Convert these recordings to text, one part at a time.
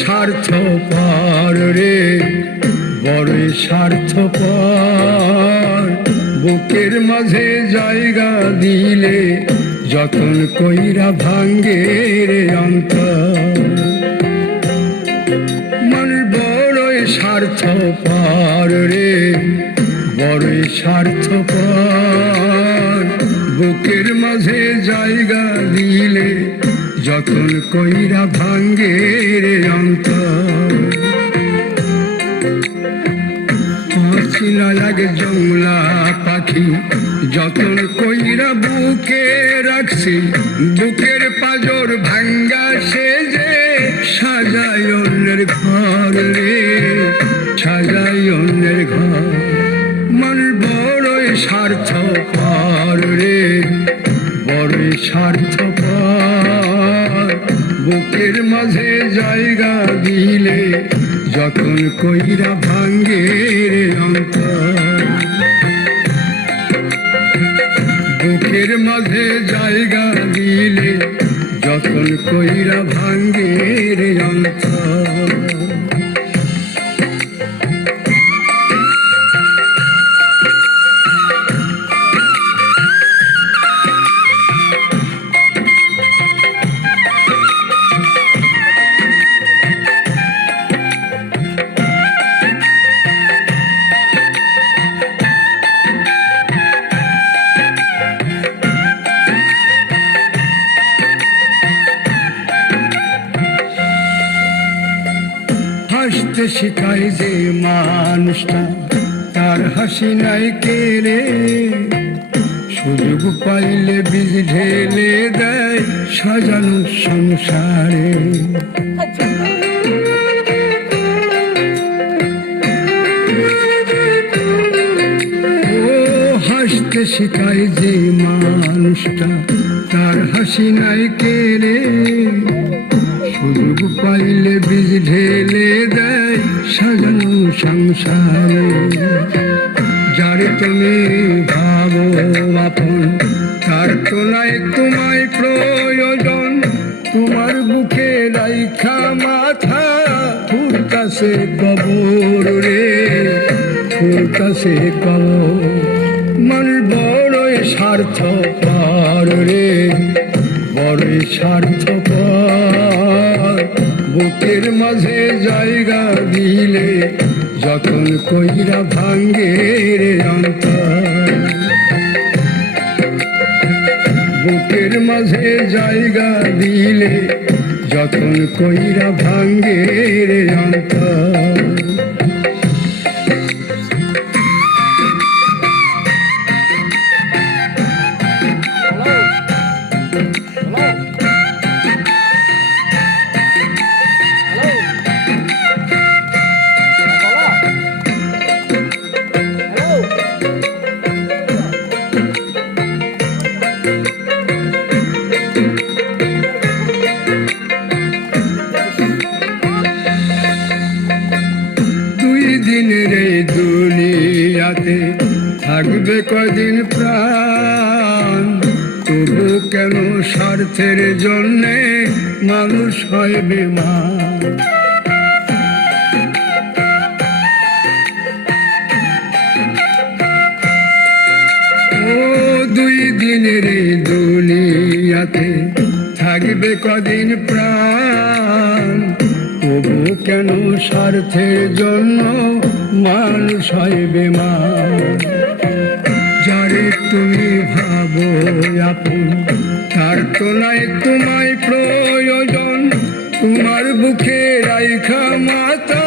স্বার্থপর রে, বড়ই স্বার্থপর। বুকের মাঝে জায়গা দিলে যতন কইরা ভাঙ্গে রে অন্তর। মানুষ বড়ই স্বার্থপর রে, বড়ই স্বার্থপর। বুকের মাঝে জায়গা দিলে যতন কইরা ভাঙ্গে রে অন্তর। চিনা লাগে জংলা পাখি যতন কইরা বুকে রাখছি। বুকের পাজর ভাঙ্গা সে যে সাজাই অন্যের ঘর রে, সাজাই অন্যের ঘর। মানুষ বড়ই স্বার্থপর রে, বড়ই স্বার্থপর। বুকের মাঝে জায়গা দিলে যতন কইরা ভাঙ্গে রে অন্তর। বুকের মাঝে জায়গা দিলে যতন কইরা ভাঙ্গে রে অন্তর। হাসতে শিখায় যে মানুষটা তার হাসি নাই কেড়ে। সুযোগ পাইলে বীজ ঢেলে দেয় সাজানো সংসারে। ও হাসতে শিখায় যে মানুষটা তার হাসি নাই কেড়ে। সুযোগ পাইলে বীজ ঢেলে দেয় সাজানো সংসারে। যারে তুমি ভাবো আপন তার তোলায় তোমায় প্রয়োজন। তোমার বুকে রাইখা মাথা ফুলতাছে কবর রে, ফুলতাছে কবর। মানুষ বড়ই স্বার্থপর রে, বড়ই স্বার্থপর। বুকের মাঝে জায়গা দিলে যতন কইরা ভাঙ্গে রে অন্তর। বুকের মাঝে জায়গা দিলে যতন কইরা ভাঙ্গে রে অন্তর। দিনের এই দুনিয়াতে থাকবে কদিন প্রাণ। তবু কেন স্বার্থের জন্যে মানুষ হয় বেমান। ও দুই দিনের এই দুনিয়াতে থাকবে কদিন প্রাণ। তবু কেন স্বার্থের জন্য মানুষ হয় বেমান। যারে তুমি ভাবো আপন তার তোলায় তোমায় প্রয়োজন। তোমার বুকে রাইখা মাথা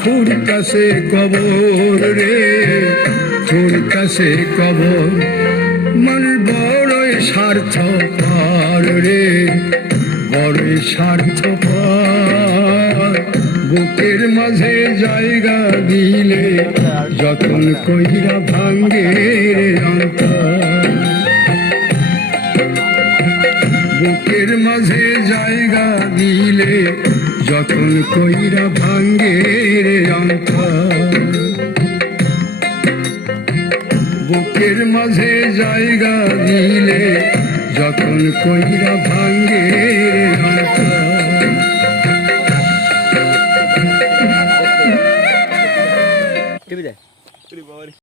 খুঁড়তাছে কবর রে, খুঁড়তাছে কবর। মানুষ বড়ই স্বার্থপর রে, বড়ই স্বার্থপর। বুকের মাঝে জায়গা দিলে যতন কইরা ভাঙ্গে রে অন্তর। বুকের মাঝে জায়গা দিলে যতন কইরা ভাঙ্গে রে অন্তর। বুকের মাঝে জায়গা দিলে যতন কইরা ভাঙ্গে